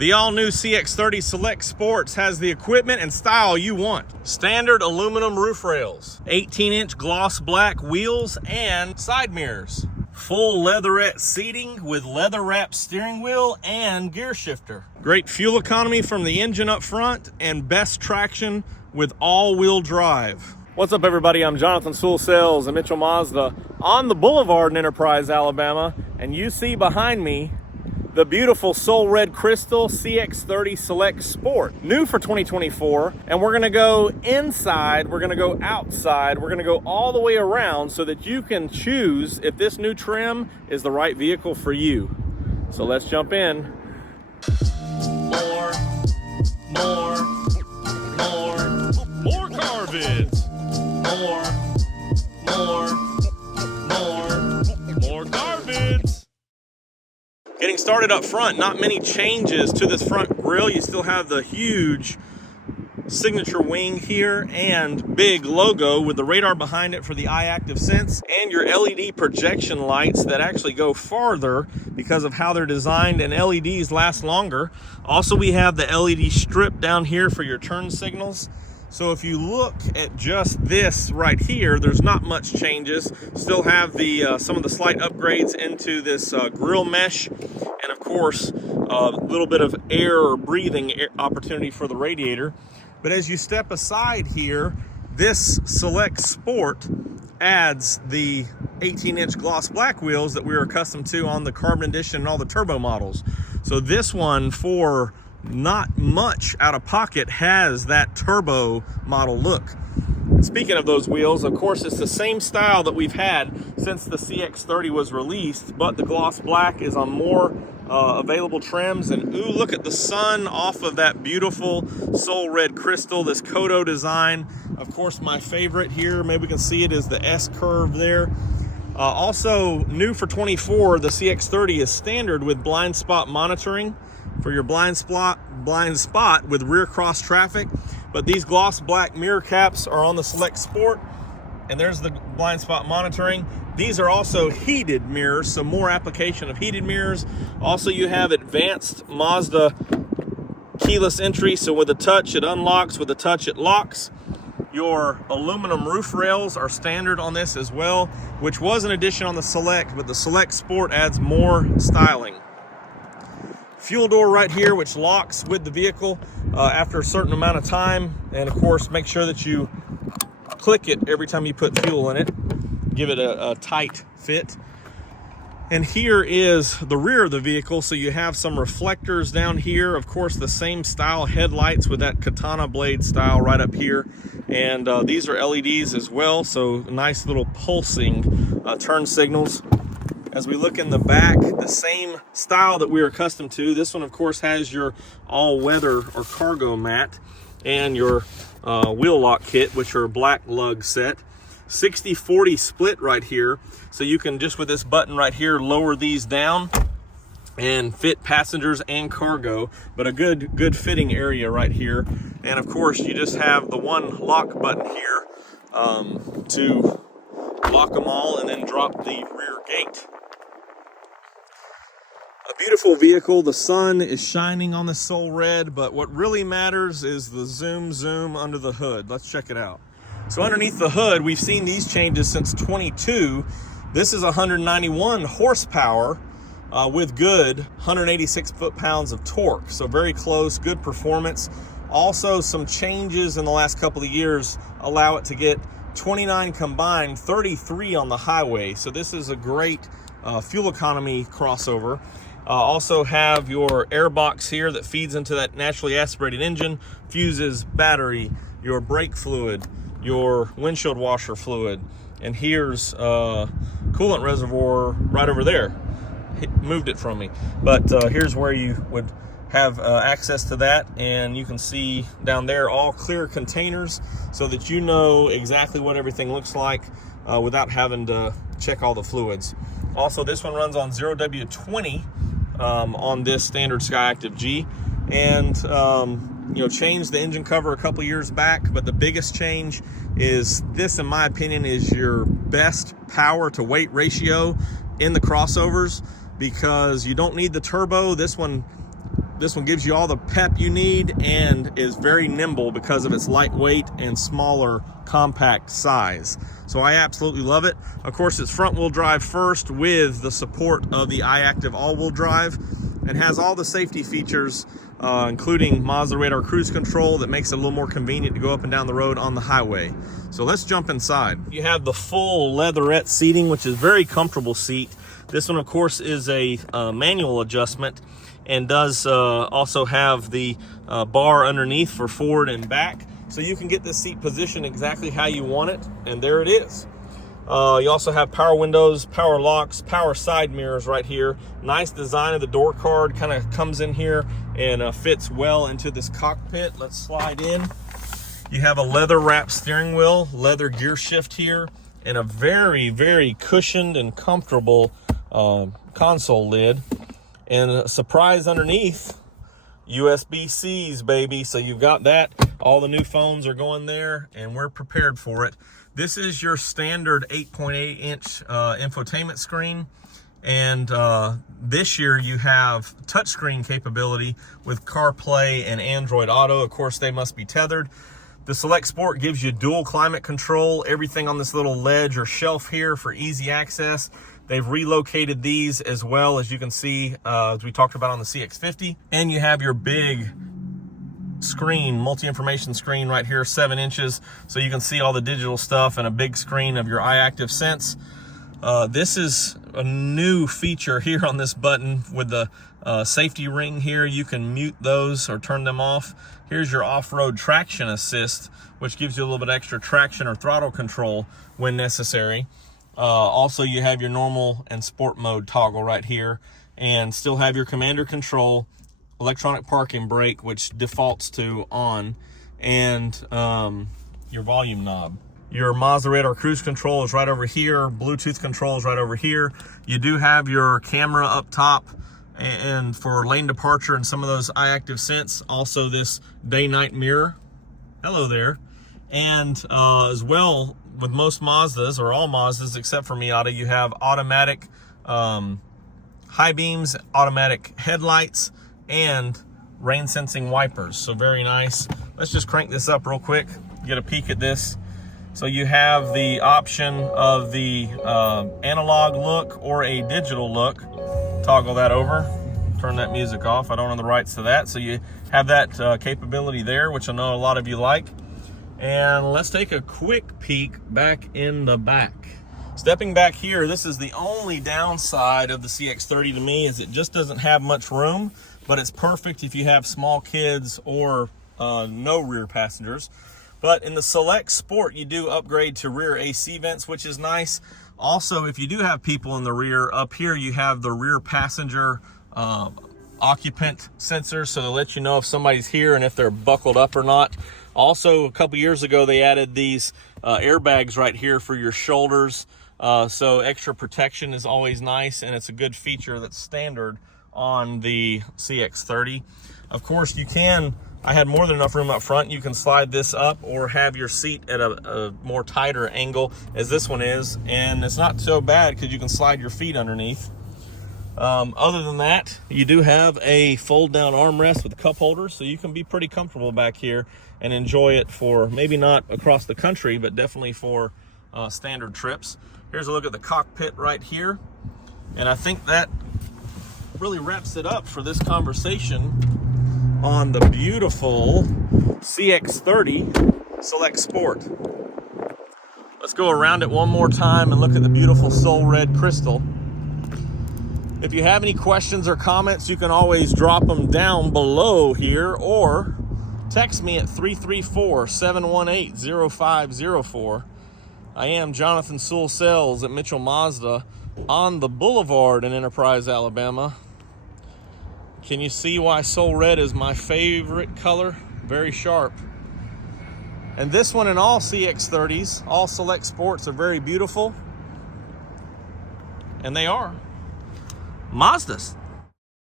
The all-new CX-30 Select Sports has the equipment and style you want. Standard aluminum roof rails, 18-inch gloss black wheels and side mirrors. Full leatherette seating with leather-wrapped steering wheel and gear shifter. Great fuel economy from the engine up front and best traction with all-wheel drive. What's up, everybody? I'm Jonathan Sewell Sales at Mitchell Mazda on the Boulevard in Enterprise, Alabama, and you see behind me the beautiful Soul Red Crystal CX-30 Select Sport, new for 2024. And we're gonna go inside, we're gonna go outside, we're gonna go all the way around so that you can choose if this new trim is the right vehicle for you. So let's jump in. More car vids. More car vids. Getting started up front, not many changes to this front grille. You still have the huge signature wing here and big logo with the radar behind it for the eye active sense and your LED projection lights that actually go farther because of how they're designed, and LEDs last longer. Also, we have the LED strip down here for your turn signals. So if you look at just this right here, there's not much changes. Still have the some of the slight upgrades into this grill mesh, and of course a little bit of air or breathing opportunity for the radiator. But as you step aside here, this Select Sport adds the 18-inch gloss black wheels that we are accustomed to on the Carbon Edition and all the turbo models. So this one, for not much out of pocket, has that turbo model look. And speaking of those wheels, of course, it's the same style that we've had since the CX-30 was released, but the gloss black is on more available trims. And ooh, look at the sun off of that beautiful Soul Red Crystal, this Kodo design. Of course, my favorite here, maybe we can see it, is the S curve there. Also new for 24, the CX-30 is standard with blind spot monitoring for your blind spot with rear cross traffic. But these gloss black mirror caps are on the Select Sport, and there's the blind spot monitoring. These are also heated mirrors, so more application of heated mirrors. Also, you have advanced Mazda keyless entry, so with a touch it unlocks, with a touch it locks. Your aluminum roof rails are standard on this as well, which was an addition on the Select, but the Select Sport adds more styling. Fuel door right here, which locks with the vehicle after a certain amount of time. And of course, make sure that you click it every time you put fuel in it. Give it a tight fit. And here is the rear of the vehicle. So you have some reflectors down here. Of course, the same style headlights with that katana blade style right up here. And these are LEDs as well. So nice little pulsing turn signals. As we look in the back, the same style that we're accustomed to. This one, of course, has your all-weather or cargo mat and your wheel lock kit, which are black lug set. 60-40 split right here. So you can just with this button right here lower these down and fit passengers and cargo, but a good fitting area right here. And of course, you just have the one lock button here to lock them all and then drop the rear gate. A beautiful vehicle. The sun is shining on the Soul Red, but what really matters is the zoom under the hood. Let's check it out. So underneath the hood, we've seen these changes since 22. This is 191 horsepower with good 186 foot-pounds of torque. So very close, good performance. Also, some changes in the last couple of years allow it to get 29 combined, 33 on the highway. So this is a great fuel economy crossover. Also have your air box here that feeds into that naturally aspirated engine, fuses, battery, your brake fluid, your windshield washer fluid, and here's coolant reservoir right over there. Moved it from me, but here's where you would have access to that, and you can see down there all clear containers so that you know exactly what everything looks like without having to check all the fluids. Also, this one runs on 0W20 on this standard Skyactiv G, and changed the engine cover a couple years back, but the biggest change is this, in my opinion, is your best power to weight ratio in the crossovers, because you don't need the turbo. This one This one gives you all the pep you need and is very nimble because of its lightweight and smaller compact size. So I absolutely love it. Of course, it's front wheel drive first with the support of the iActive all-wheel drive, and has all the safety features, including Mazda radar cruise control that makes it a little more convenient to go up and down the road on the highway. So let's jump inside. You have the full leatherette seating, which is very comfortable seat. This one, of course, is a manual adjustment, and does also have the bar underneath for forward and back. So you can get this seat positioned exactly how you want it, and there it is. You also have power windows, power locks, power side mirrors right here. Nice design of the door card, kind of comes in here and fits well into this cockpit. Let's slide in. You have a leather wrapped steering wheel, leather gear shift here, and a very, very cushioned and comfortable console lid. And a surprise underneath, USB-Cs, baby. So you've got that. All the new phones are going there, and we're prepared for it. This is your standard 8.8-inch infotainment screen. And this year you have touchscreen capability with CarPlay and Android Auto. Of course, they must be tethered. The Select Sport gives you dual climate control, everything on this little ledge or shelf here for easy access. They've relocated these as well, as you can see, as we talked about on the CX-50. And you have your big screen, multi-information screen right here, 7 inches, so you can see all the digital stuff, and a big screen of your iActive Sense. This is a new feature here on this button with the safety ring here. You can mute those or turn them off. Here's your off-road traction assist, which gives you a little bit extra traction or throttle control when necessary. Also, you have your normal and sport mode toggle right here, and still have your commander control, electronic parking brake, which defaults to on, and your volume knob. Your Mazda radar cruise control is right over here. Bluetooth control is right over here. You do have your camera up top, and for lane departure and some of those iActive Sense. Also this day-night mirror. Hello there. And as well, with most Mazdas, or all Mazdas except for Miata, you have automatic high beams, automatic headlights, and rain sensing wipers. So very nice. Let's just crank this up real quick, get a peek at this. So you have the option of the analog look or a digital look. Toggle that over, turn that music off. I don't own the rights to that. So you have that capability there, which I know a lot of you like. And let's take a quick peek back in the back. Stepping back here, this is the only downside of the CX-30 to me, is it just doesn't have much room, but it's perfect if you have small kids or no rear passengers. But in the Select Sport, you do upgrade to rear AC vents, which is nice. Also, if you do have people in the rear, up here you have the rear passenger occupant sensor, so they'll let you know if somebody's here and if they're buckled up or not. Also, a couple years ago, they added these airbags right here for your shoulders. So extra protection is always nice, and it's a good feature that's standard on the CX-30. Of course, you can, I had more than enough room up front. You can slide this up or have your seat at a more tighter angle, as this one is, and it's not so bad because you can slide your feet underneath. Other than that, you do have a fold down armrest with cup holders, so you can be pretty comfortable back here and enjoy it for maybe not across the country, but definitely for standard trips. Here's a look at the cockpit right here, and I think that really wraps it up for this conversation on the beautiful CX-30 Select Sport. Let's go around it one more time and look at the beautiful Soul Red crystal. If you have any questions or comments, you can always drop them down below here, or text me at 334-718-0504. I am Jonathan Sewell Sales at Mitchell Mazda on the Boulevard in Enterprise, Alabama. Can you see why Soul Red is my favorite color? Very sharp. And this one and all CX-30s, all Select Sports, are very beautiful. And they are Mazdas.